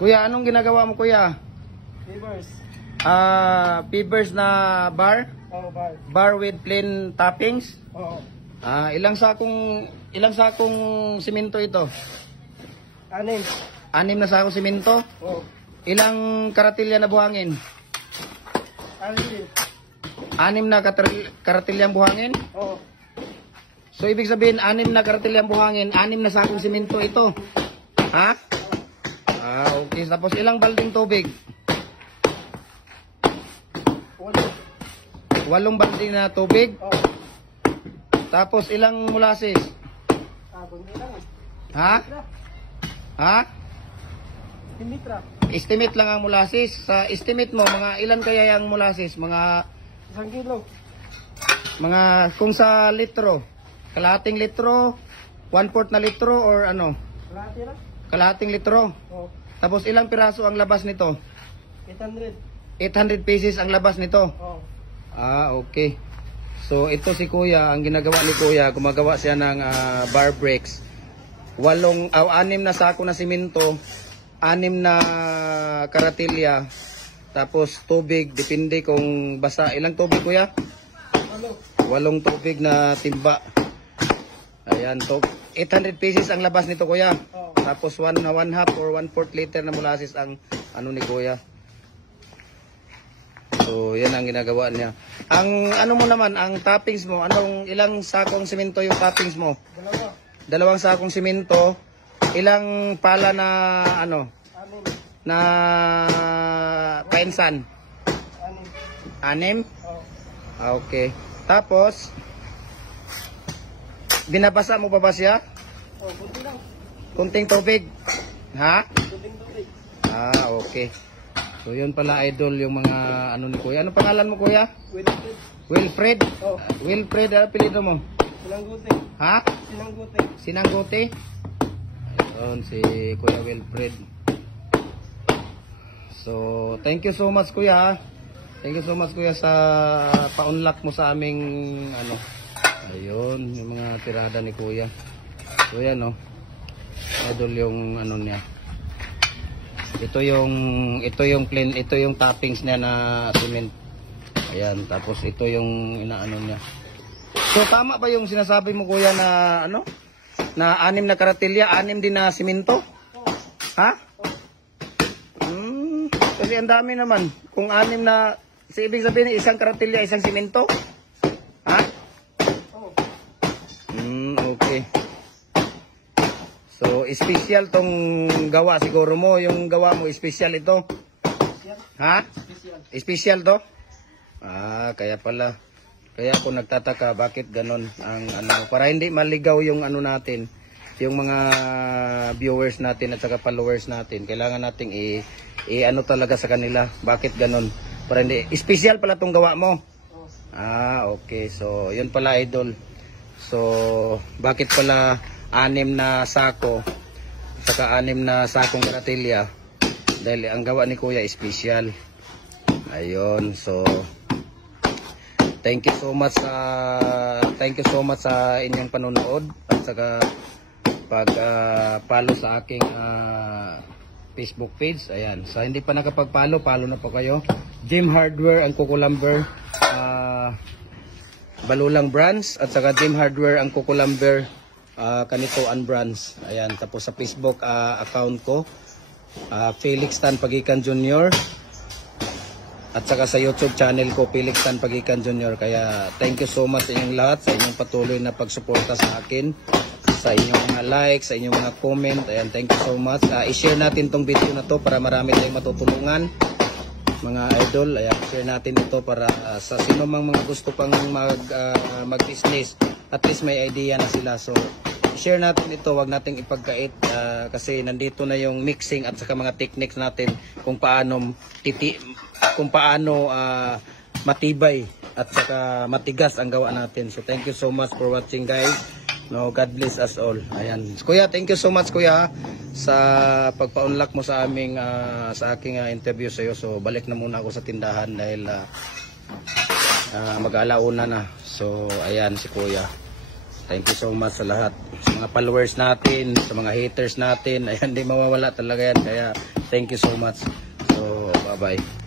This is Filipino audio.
Kuya, anong ginagawa mo, kuya? Flavors. Peppers na bar? Oo, bar. Bar with plain toppings? Oo. Ilang sakong simento ito? 6. 6 na sakong simento? Oo. Ilang karatilya na buhangin? 6. 6 na karatilyang buhangin? Oo. So ibig sabihin 6 na karatilyang buhangin, 6 na sakong simento ito. Ha? Okay. Tapos ilang balding tubig? 8 balding na tubig? Oo. Tapos ilang molasses? Kundi lang. Ha? Ha? Litra. Estimate lang ang molasses. Sa estimate mo, mga ilan kaya yung molasses? Mga 1 kilo. kung sa litro, kalahating litro, 1/4 na litro or ano? Kalahati lang. Kalahating litro. Oo. Tapos ilang piraso ang labas nito? 800. 800 pieces ang labas nito. Oo. Okay. So ito si Kuya, ang ginagawa ni Kuya, gumagawa siya ng bar bricks. 6 na sako na simento, 6 na karatilya, tapos tubig, depende kung basa. Ilang tubig, Kuya? 8 tubig na timba. Ayan, 800 pieces ang labas nito, Kuya. Oo. Tapos 1 half or 1/4 liter na molasses ang ano ni Kuya. So, yan ang ginagawa niya. Ang ano mo naman, ang toppings mo, ilang sakong simento yung toppings mo? 2 sakong simento, ilang pala na na kainsan? 6? Oo. Okay. Tapos, binabasa mo pa ba siya? Oo, kunti lang. Kunting tubig? Ha? Kunting tubig. Okay. So, yun pala, idol, yung mga ano ni Kuya. Ano pangalan mo, Kuya? Wilfred. Wilfred? Oo. Wilfred, ano apelyido mo? Sinangguti. Ha? Sinangguti. Sinangguti? Ayun, si Kuya Wilfred. So, thank you so much, Kuya, ha? Thank you so much, Kuya, sa pa-unlock mo sa aming ano. Ayun, yung mga tirada ni Kuya. So, yan, no? Idol yung ano niya. Ito yung plain, ito yung toppings niya na cement. Ayan, tapos ito yung inaano niya. So tama ba yung sinasabi mo, Kuya, na ano? Na 6 na karatilya, 6 din na simento? Ha? Kasi ang dami naman. Kung 6 na, so ibig sabihin isang karatilya, isang simento? Ha? Okay. So, special tong gawa siguro mo. Yung gawa mo, special ito. Ha? Special to? Kaya pala. Kaya ako nagtataka bakit ganon ang ano. Para hindi maligaw yung ano natin. Yung mga viewers natin at saka followers natin. Kailangan nating ano talaga sa kanila. Bakit ganon? Para hindi. Special pala tong gawa mo. Okay. So, yun pala, idol. So, bakit pala 6 na sako saka 6 na sakong karatilya? Dahil ang gawa ni Kuya special. Ayun, so thank you so much sa inyong panonood at saka pag follow sa aking Facebook page. Ayan, so hindi pa nakapag-follow, follow na po kayo. Jim Hardware ang Kukulamber Balulang Brands at saka Jim Hardware ang Kukulamber Kanituan Brands. Ayan, tapos sa Facebook account ko, Felix Tan Pagikan Jr. At saka sa YouTube channel ko, Felix Tan Pagikan Jr. Kaya thank you so much sa inyong lahat, sa inyong patuloy na pagsuporta sa akin, sa inyong mga like, sa inyong mga comment. Ayan, thank you so much. I-share natin tong video na to para marami tayong matutulungan, mga idol. Ayan, share natin ito para sa sino mang mga gusto pang mag-business, at least may idea na sila. So share natin ito, wag nating ipagkait kasi nandito na yung mixing at saka mga techniques natin kung paano matibay at saka matigas ang gawa natin. So thank you so much for watching, guys. No, God bless us all. Ayan. Kuya, thank you so much, Kuya, sa pagpa-unlock mo sa aming sa aking interview sa iyo. So balik na muna ako sa tindahan dahil mag-alauna na. So ayan si Kuya. Thank you so much sa lahat. Sa mga followers natin, sa mga haters natin. Ayan, di mawawala talaga yan. Kaya Thank you so much. So, bye-bye.